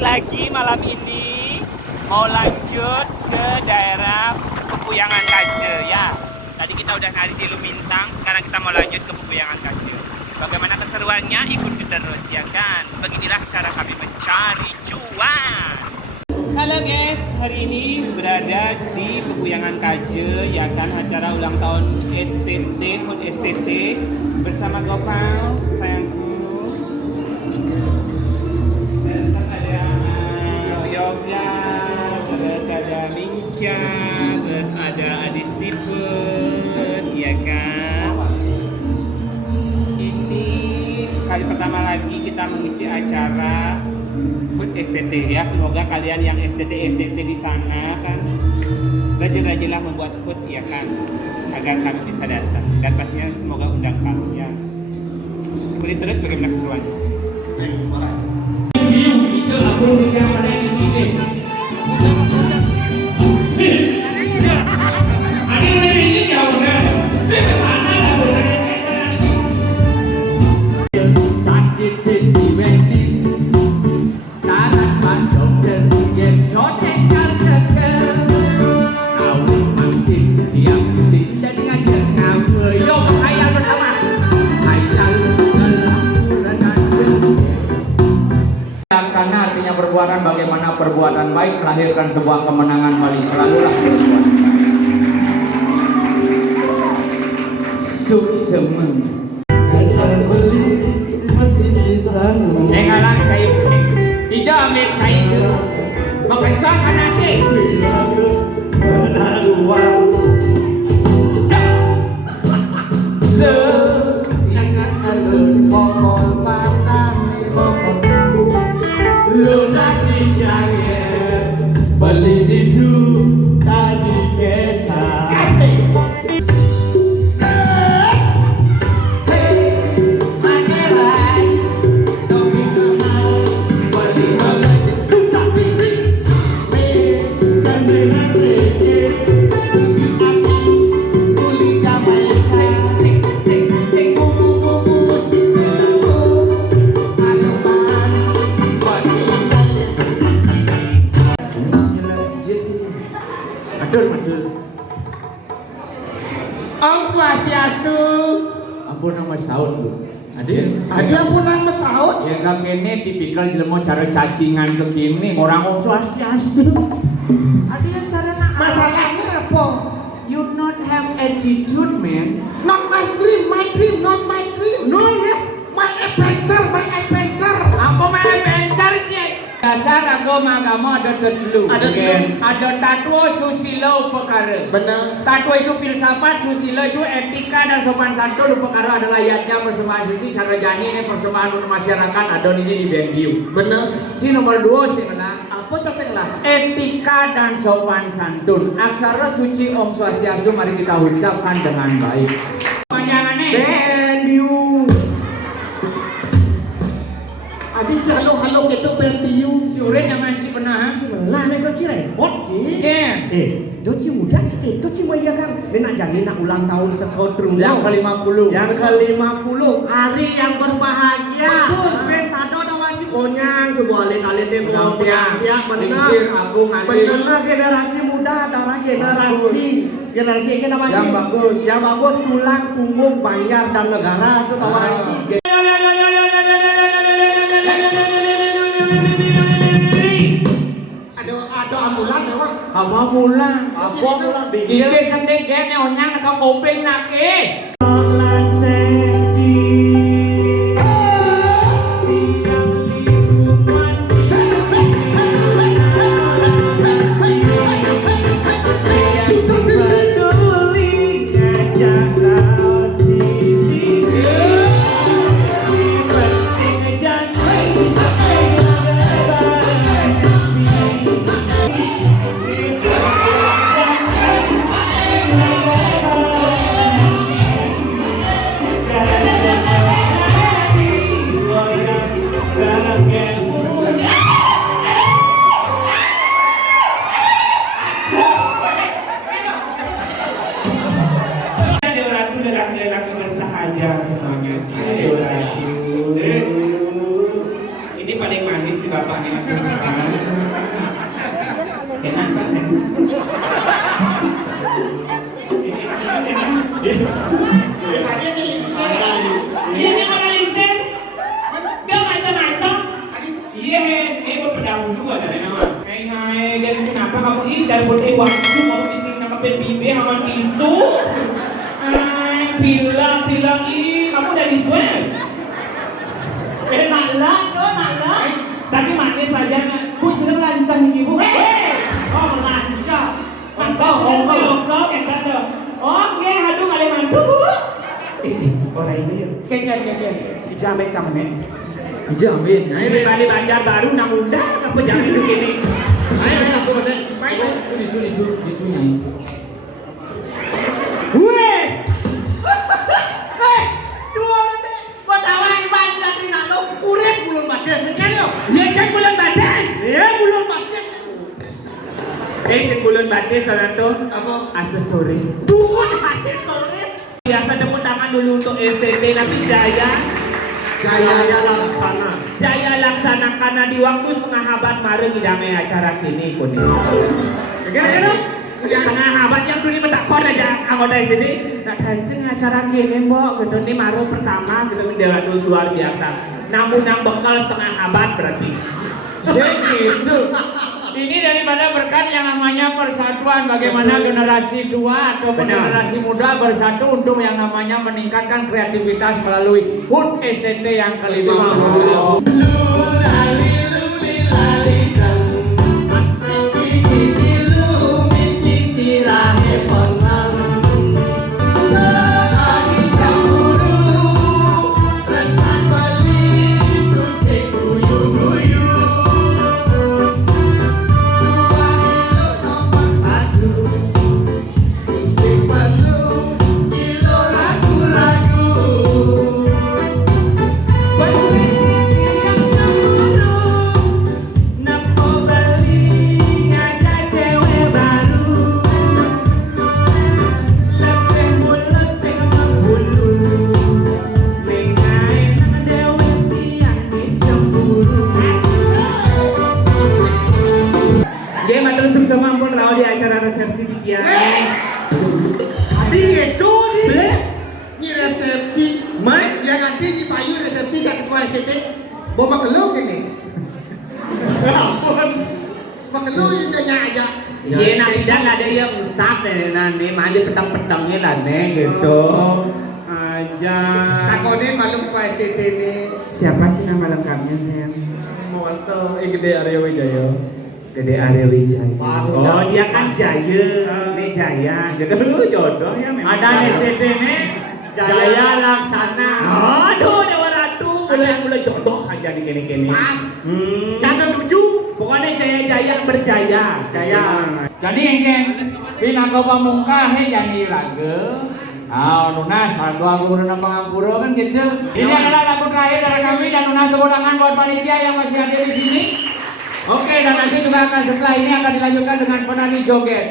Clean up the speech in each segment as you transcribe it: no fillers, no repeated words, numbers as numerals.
lagi malam ini mau lanjut ke daerah Pepuyangan Kaje ya. Tadi kita udah nari di Lumintang, sekarang kita mau lanjut ke Pepuyangan Kaje. Bagaimana keseruannya? Ikuti terus ya kan. Beginilah cara kami mencari cuan. Halo guys, hari ini berada di Pepuyangan Kaje ya kan, acara ulang tahun STT, HUT STT bersama Gopal sayangku. Yoga, terus ada Minca, terus ada Adi Stephen, ya kan. Ini kali pertama lagi kita mengisi acara HUT STT ya. Semoga kalian yang STT di sana kan rajin-rajinlah membuat HUT ya kan, agar kami bisa datang dan pastinya semoga undang kami ya. Ikuti terus bagaimana keseruannya. Itu aku bisa menaiki ini. Ada ini jauh kan? Di sana lah sakit di wedding. Saran pandong terlihat jodoh seger. Kau makin diam sih dan ngajak ngawe. Yo hayal bersama. Hayal laksana artinya perbuatan, bagaimana perbuatan baik melahirkan sebuah kemenangan, mari selalulah berbuat baik. Suksemen. Ngalang cai hijau ambil cai je. Makan sana sih. Jangan alun bokol pandan bokol. Lu tadi jangan beli itu tadi kecap. Kasih. Om Swastiastu. Ampun nama saud lu. Adi ampunan mesaut. Ya gak kene tipikal jelema cara cacingan ke kini orang Om Swastiastu. Ada yang cara nak Masalahnya apa? you not have attitude man. Not my dream, not my dream. No ya. My adventure. Apa main adventure sih? Dasar agama ada dulu. Ada tatwa susila upakara. Benar. Tatwa itu filsafat, susila itu etika dan sopan santun. Upakara adalah ayatnya persembahan suci, cara jani ini persembahan masyarakat ada di venue. Benar. Si nomor 2 sih mana? Apa cacing lah? Etika dan sopan santun. Aksara suci Om Swastiastu mari kita ucapkan dengan baik. Panjangannya. Venue. Adi halo gitu venue. Ciurin nama si penahan sih. Lah nek kau repot sih. Iya. Doci muda cek, doci mulia kan. Dia nak jadi nak ulang tahun sekolah Yang ke-50. Yang ke-50 hari yang berbahagia. Betul. Ben sado ada wajib konyang sebuah alit-alit dia bawa ya benar. Lingsir, agung, alit. Benar generasi muda adalah generasi ini nama Yang bagus. Yang bagus tulang punggung bayar dan negara itu tahu wajib. Ada ambulan ya Bang. Apa mula? Apa ambulan Ike sendiri gene onyang nak kopeng nak Ini paling manis bapaknya. Kenapa sih? Tadi ada lingser. Iya memang ada lingser. Dia macam-macam. Iya, pendahulu ada nama. Kayak kenapa kamu ini cari bodoh waktu mau bising nangkepin bibi sama pisu? Bilang kamu udah di swab. Nalak. Tapi manis saja nak. Bu sedang lancang ibu. Oh, lancar. Kau kata dong. Oh, dia hadu kali mantu. Orang ini ya. Kenyan. Dijamin. Jamin. Ini balik Banjar Baru nang udah apa jamin begini. Ayo aku bener. Itu nyanyi. Weh. Dua nanti buat awal balik nanti nak lo kuris bulan badas sekian lo. Nyecek bulan badan. Ya bulan badas. Sebulan badan sana tuh Apa? aksesoris. Bukan hasil kuris. Biasa tepuk tangan dulu untuk STT tapi Jaya laksana. Jaya laksana karena di waktu setengah abad mari ngidame acara kini kuni. Kira-kira Setengah abad yang dulu metakon aja anggota STT. Nak dancing acara kini mbok gitu nih maru pertama gitu mendewa luar biasa. Namun yang bekal setengah abad berarti. Gitu. Ini daripada berkat yang namanya persatuan, bagaimana generasi tua atau Benar. generasi muda bersatu untuk yang namanya meningkatkan kreativitas melalui HUT STT yang ke-50. Semampun rawat di acara resepsi di Tiara. Adi itu nih. Ini resepsi. Mak, yang nanti di payu resepsiจากketua STT. Bawa makeluk ini. Ampun. Makeluk yang tanya aja. Iya, nah tidak ada yang usap nih, mandi petang-petangnya lah nih gitu. Aja. Takonin malu ketua STT ini. Siapa sih nama lengkapnya sayang? Mawasto Gede Arya Wijaya. Gede Arya Wijaya. Baru Oh, dia kan Jaya, nih Jaya. Jadi dulu jodoh ya memang. Ada STT ini Jaya Laksana. Aduh, Dewa Ratu, mulai jodoh aja nih kene-kene. Pas. Saya setuju. Pokoknya jaya-jaya berjaya. Jaya. Jadi engken pinangka pamungkas jani rage. Ah, Nunas, aku berenang pengampura kan gitu. Ini adalah lagu terakhir dari kami dan Nunas tepuk tangan buat panitia yang masih ada di sini. Oke, dan nanti juga akan setelah ini akan dilanjutkan dengan penari joget.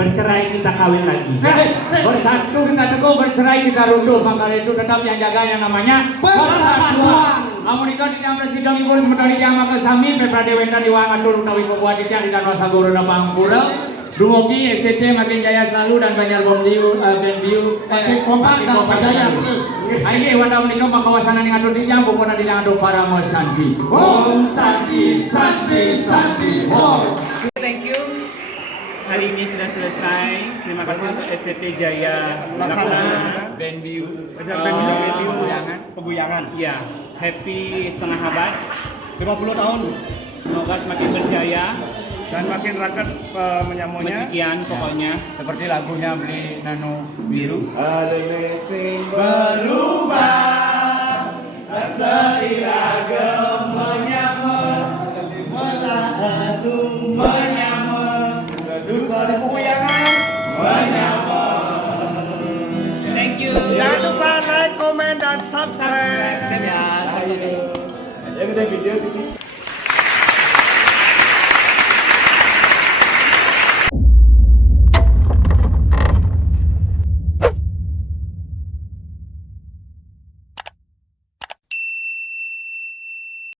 bercerai kita kawin lagi. Bersatu kita teguh, bercerai kita runtuh. Maka itu tetap yang jaga yang namanya persatuan. Amunika di jam presiden ibu sementara jam maka sami peprade wenda diwang atur utawi pembuat itu di Danau Sagorona Pangpura. Dumugi STT makin jaya selalu dan Banjar Bomdiu Bendiu Makin kompak dan berjaya terus. Ayo wanda menika makawasanan yang atur di jam pokoknya di jangan para mau santi. Om Santi, Santi, Santi, Om. Thank you. Hari ini sudah selesai. Terima kasih untuk STT Jaya Laksana Bendiu Peguyangan. Ya, happy setengah abad. 50 tahun Semoga semakin berjaya. dan makin raket menyamunya. Sekian pokoknya. seperti lagunya beli nano biru. Ada mesin berubah, seiragam menyamar, menyamar, duka di peguyangan, menyamar. Thank you. Jangan lupa like, komen, dan subscribe. Ya. Yang udah video sih.